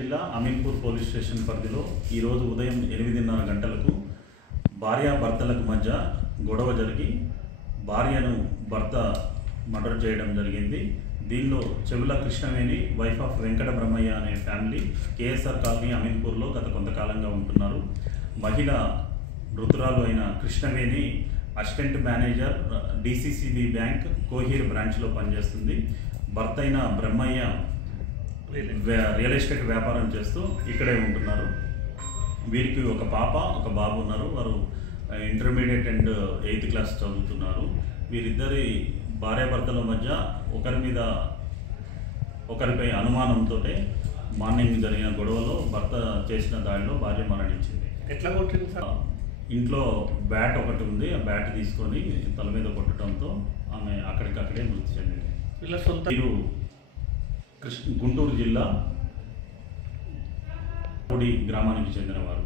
జిల్లా Ameenpur police station పరిధిలో ఈరోజు ఉదయం 8:30 గంటలకు భార్యాభర్తలకు మధ్య గొడవ జరిగి భార్యను భర్త మర్డర్ చేయడం జరిగింది. దీనిలో చెవుల కృష్ణవేణి వైఫ్ ఆఫ్ వెంకట బ్రహ్మయ్య అనే ఫ్యామిలీ కేఎస్ఆర్ కాలనీ అమీన్పూర్లో గత కొంతకాలంగా ఉంటున్నారు. మహిళ మృతురాలు అయిన Krishnaveni assistant manager DCCB bank Kohir బ్రాంచ్లో పనిచేస్తుంది. భర్త అయిన బ్రహ్మయ్య రియల్ ఎస్టేట్ వ్యాపారం చేస్తూ ఇక్కడే ఉంటున్నారు. వీరికి ఒక పాప ఒక బాబు ఉన్నారు. వారు ఇంటర్మీడియట్ అండ్ 8th క్లాస్ చదువుతున్నారు. వీరిద్దరి భార్యాభర్తల మధ్య ఒకరిపై అనుమానంతో మార్నింగ్ జరిగిన గొడవలో భర్త చేసిన దాడిలో భార్య మరణించింది. ఎట్లా కొట్టింది సార్? ఇంట్లో బ్యాట్ ఒకటి ఉంది. ఆ బ్యాట్ తీసుకొని తల మీద కొట్టడంతో ఆమె అక్కడికక్కడే మృతి చెందింది. వీరు గుంటూరు జిల్లా గ్రామానికి చెందినవారు.